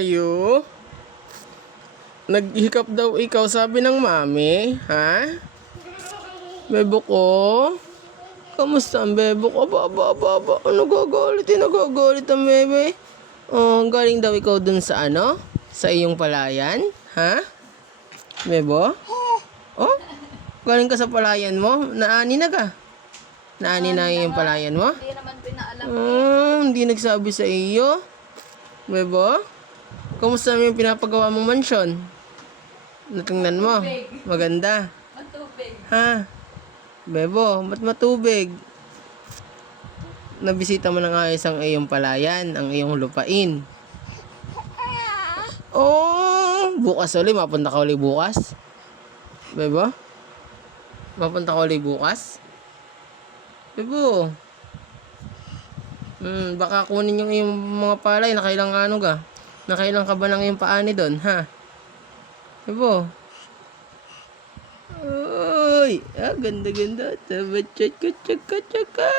are you? Naghikap daw ikaw, sabi ng mami. Ha? Bebo ko? Kamusta ang bebo ko? Aba. Ano gagalit? Nagagalit ang bebe. Oh, galing daw ikaw dun sa ano? Sa iyong palayan? Ha? Bebo? Oh? Galing ka sa palayan mo? Naani na ka? Naani na yung palayan mo? Hindi naman pinaalam. Hindi nagsabi sa iyo? Bebo? Kamusta yung pinapagawa mong mansyon? Natingnan mo? Maganda. Matubig. Ha? Bebo, ba't matubig? Nabisita mo na nga isang iyong palayan, ang iyong lupain. Oh, bukas ulit. Mapunta ka ulit bukas? Bebo? Mapunta ka ulit bukas? Bebo? Baka kunin yung iyong mga palay. Nakailang ano ka? Nakailang ka ba ng iyong paani doon, ha? Bebo? Uy! Ganda. Tsaka.